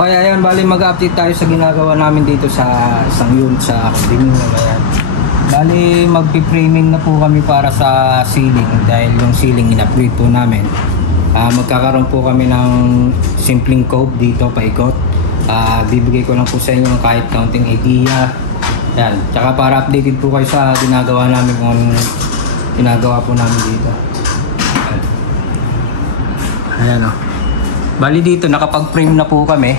Okay, ayan, bali mag-update tayo sa ginagawa namin dito sa isang unit sa academy ngayon. Bali magpi-framing na po kami para sa ceiling dahil yung ceiling in-upgrade po namin. Magkakaroon po kami ng simpleng cove dito paikot. Bibigay ko lang po sa inyo kahit counting idea. Yan, tsaka para updated po kayo sa ginagawa namin kung anong ginagawa po namin dito. Ayan o. Bali dito nakapag-frame na po kami.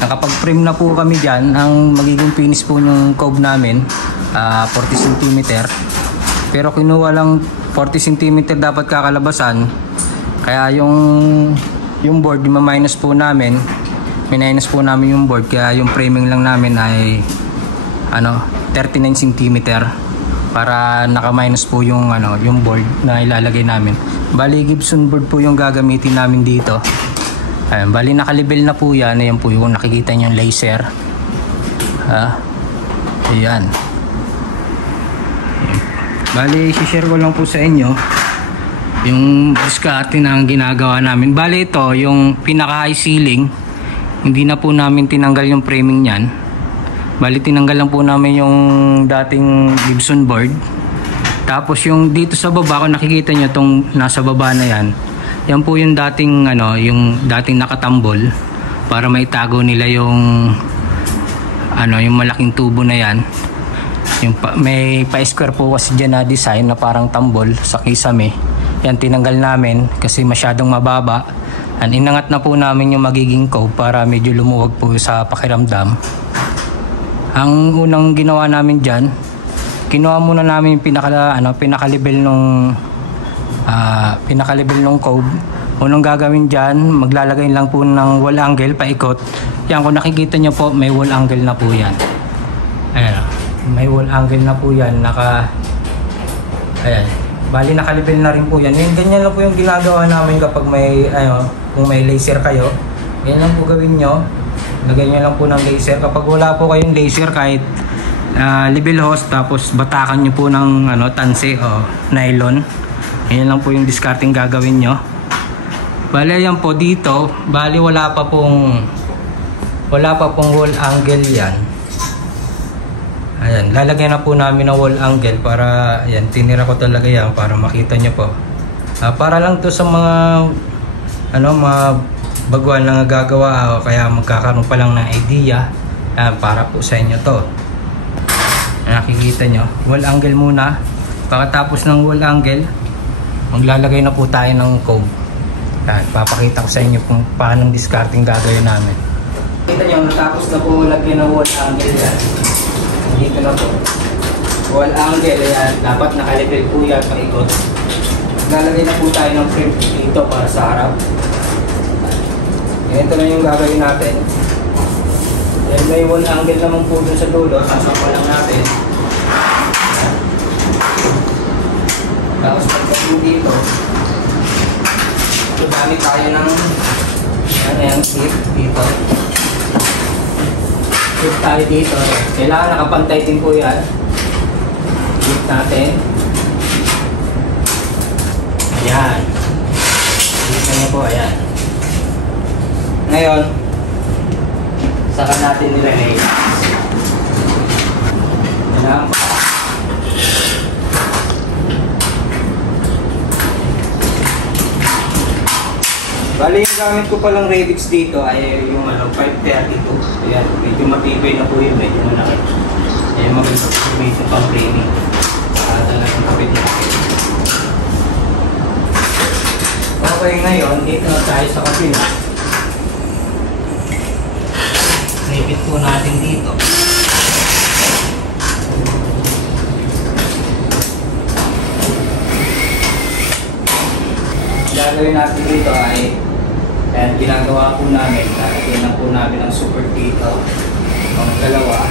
Nakapag-frame na po kami dyan. Ang magiging finish po ng cove namin 40 cm. Pero kinuha lang 40 cm dapat kakalabasan. Kaya yung board ma-minus po namin. Minus po namin yung board. Kaya yung framing lang namin ay 39 cm. Para naka-minus po yung board na ilalagay namin. Bali Gibson board po yung gagamitin namin dito. Ayan, bali nakalibel na po yan. Ayan po yung nakikita nyo yung laser. Ayan. Bali share ko lang po sa inyo yung diskarte na ang ginagawa namin. Bali ito yung pinaka high ceiling. Hindi na po namin tinanggal yung framing nyan. Bali tinanggal lang po namin yung dating Gibson board. Tapos yung dito sa baba, kung nakikita nyo itong nasa baba na yan, yan po yung dating yung dating nakatambol para maitago nila yung yung malaking tubo na yan. Yung may pa-square po kasi dyan na design na parang tambol sa kisame. Yan tinanggal namin kasi masyadong mababa. Inangat na po namin yung magiging cove para medyo lumuwag po sa pakiramdam. Ang unang ginawa namin dyan, kinuha muna namin yung pinaka-level nung cove. Unang gagawin dyan, maglalagay lang po ng wall angle paikot. Yan, kung nakikita nyo po, may wall angle na po yan. Ayan, may wall angle na po yan. Ayan, bali naka-level na rin po yan. Ganyan lang po yung ginagawa namin kapag may kung may laser kayo. Yan lang po gawin nyo. Lagyan nyo lang po ng laser. Kapag wala po kayong laser, kahit level hose, tapos batakan nyo po ng tanse o nylon. Ayan lang po yung discarding gagawin nyo. Bali yan po dito, bali wala pa pong wall angle yan. Ayan, lalagyan na po namin ng wall angle para, ayan, tinira ko talaga yan para makita nyo po. Para lang to sa mga mga baguhan na gagawa, kaya magkakaroon pa lang ng idea. Para po sa inyo to. Nakikita nyo, wall angle muna. Pagkatapos ng wall angle, maglalagay na po tayo ng cove. Papakita ko sa inyo kung paano discarding gagawin namin. Kita nyo, natapos na po lagyan ng wall angle yan. Dito na po. Wall angle yan, dapat nakalipil po yan paikot. Maglalagay na po tayo ng frame dito para sa harap. Ito na yung gagawin natin. Then may wall angle naman po dun sa dulo, sasapa lang natin. Tapos pagdating dito, gamit tayo ng clip dito. Clip tayo dito. Kailangan nakapantay din po yan. Clip natin. Ayan. Clip na po, ayan. Ngayon, saka natin nilagay. Ayan. Bali, yung gamit ko palang Revix dito ay yung 532. Ayan, medyo matibay na po yun, medyo malaki. Ayan, maganda po medyo pang training. Talagang kapit na kapit. Okay, ngayon, dito na tayo sa kabila. Revit po natin dito. Gagawin natin dito ay ginagawa po namin, lalagyan na po namin ang support dito ang dalawa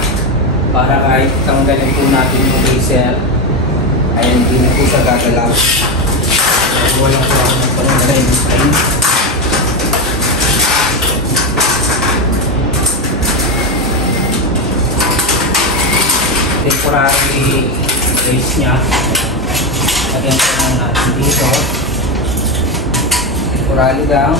para kahit tanggalin po natin yung laser ay hindi na po siya gagalaw. Walang po ako nagpangalay yung design. Temporary base nya, lagyan po natin dito. Temporary lang.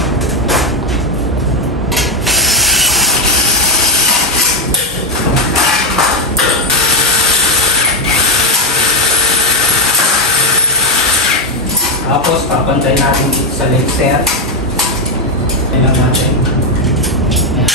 Tapos papantay natin dito sa laser. Kailangan natin. Ayan.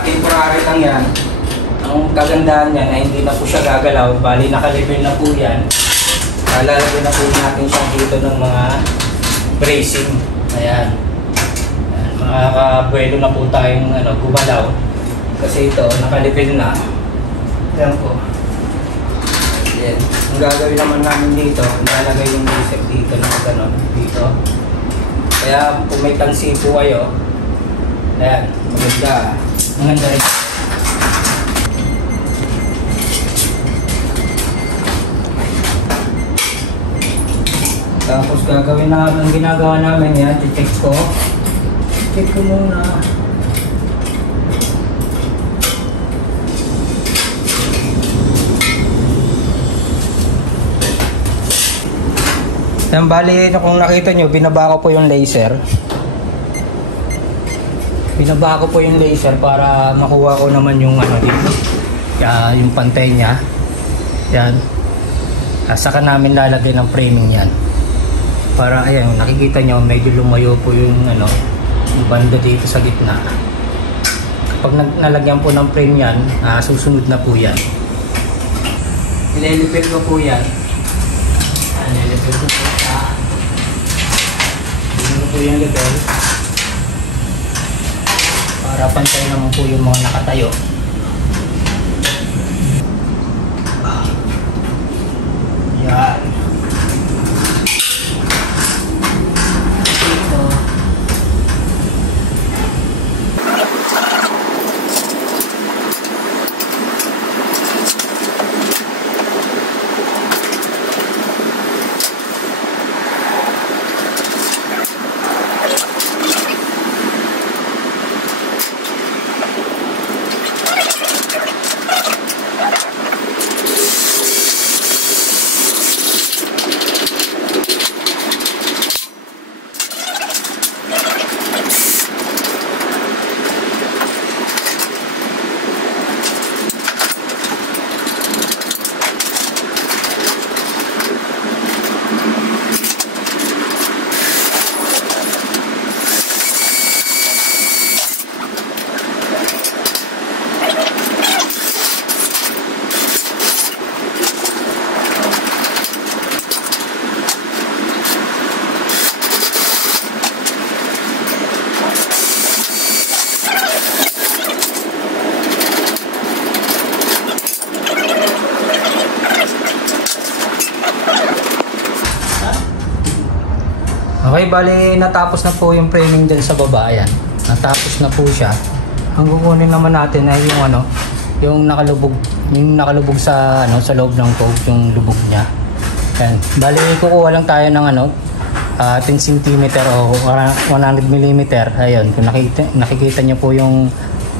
Temporary lang yan. Ang kagandahan niyan ay hindi na po siya gagalaw. Bali naka-level na po yan. Lalagyan na po natin siya dito ng mga bracing. Ayan. Makakabuelo na po tayong gumalaw. Kasi ito naka-level na. Ayan po. Ayan. Ang gagawin naman namin dito, ilalagay yung laser dito na gano'n dito. Kaya kung may tansi po kayo, ayan, maganda. Maganda rin. Tapos gagawin na ang ginagawa namin yan, check ko. Check ko muna. Yan, bali, kung nakita nyo, binaba ko po yung laser. Binaba ko po yung laser para makuha ko naman yung dito. Yung pantay niya. Yan. Saka namin lalagay ng framing yan. Para ayan, nakikita nyo medyo lumayo po yung yung banda dito sa gitna. Kapag nalagyan po ng frame yan, susunod na po yan. Ililipid ko po yan. Ililipid ko po siya. Ililipid ko po yung level. Para pantay naman po yung mga nakatayo. Yan. Okay, bali natapos na po yung framing dyan sa baba. Ayan, natapos na po siya. Ang kukunin naman natin ay yung yung nakalubog sa sa loob ng cove, yung lubog niya. Ayan, bali kukuha lang tayo ng 10 cm o 100 mm. Ayun, kung nakikita niyo po yung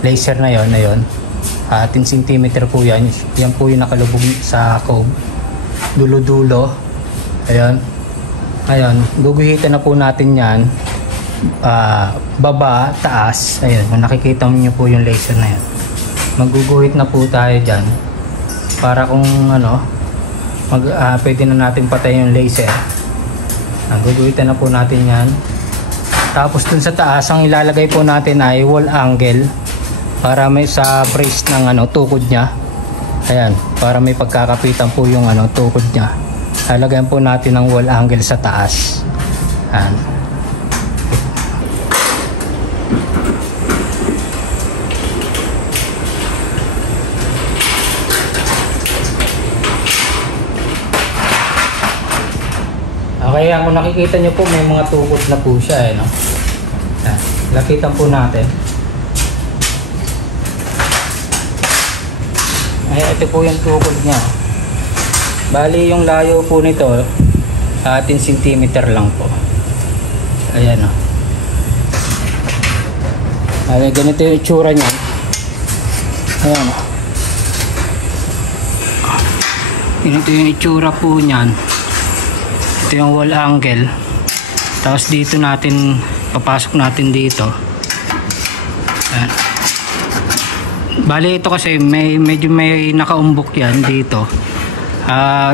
laser na yon, 10 cm po yan. Yan po yung nakalubog sa cove, dulo-dulo. Ayun. Ayun, guguhitan na po natin yan, baba, taas. Ayun, kung nakikita niyo po yung laser na yan, maguguhit na po tayo dyan para kung pwede na natin patayin yung laser. Guguhitan na po natin yan. Tapos dun sa taas, ang ilalagay po natin ay wall angle para may sa brace ng tukod nya. Ayan, para may pagkakapitan po yung tukod nya. Lalagyan po natin ng wall angle sa taas. Ayan. Okay, Kaya kung nakikita nyo po, may mga tukod na po siya, no? Yan. Lapitan po natin. Ay, ito po yung tukod niya. Bali, yung layo po nito, 10 cm lang po. Ayan, no? Ay, ganito yung itsura niya. Ayan, no? Ganito yung itsura po niyan. Ito yung wall angle. Tapos dito natin, papasok natin dito. Ayan. Bali ito kasi medyo may nakaumbok yan dito.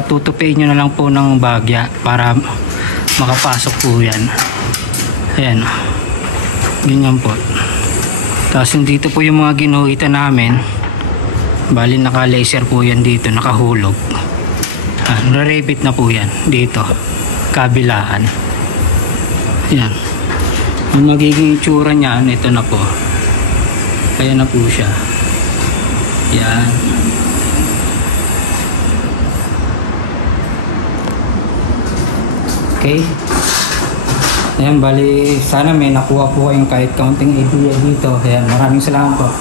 Tutupiin nyo na lang po ng bagya para makapasok po yan. Ayan. Ganyan po. Tapos dito po yung mga ginuhitan namin. Bali naka-laser po yan dito, nakahulog. Nare-repeat na po yan dito. Kabilaan. Yan. Ang magiging itsura niyan, ito na po. Ayan na po siya. Yan. Okay. Ayan, bali sana may nakuha po kayong kahit counting idea dito. Ayan, maraming salamat po.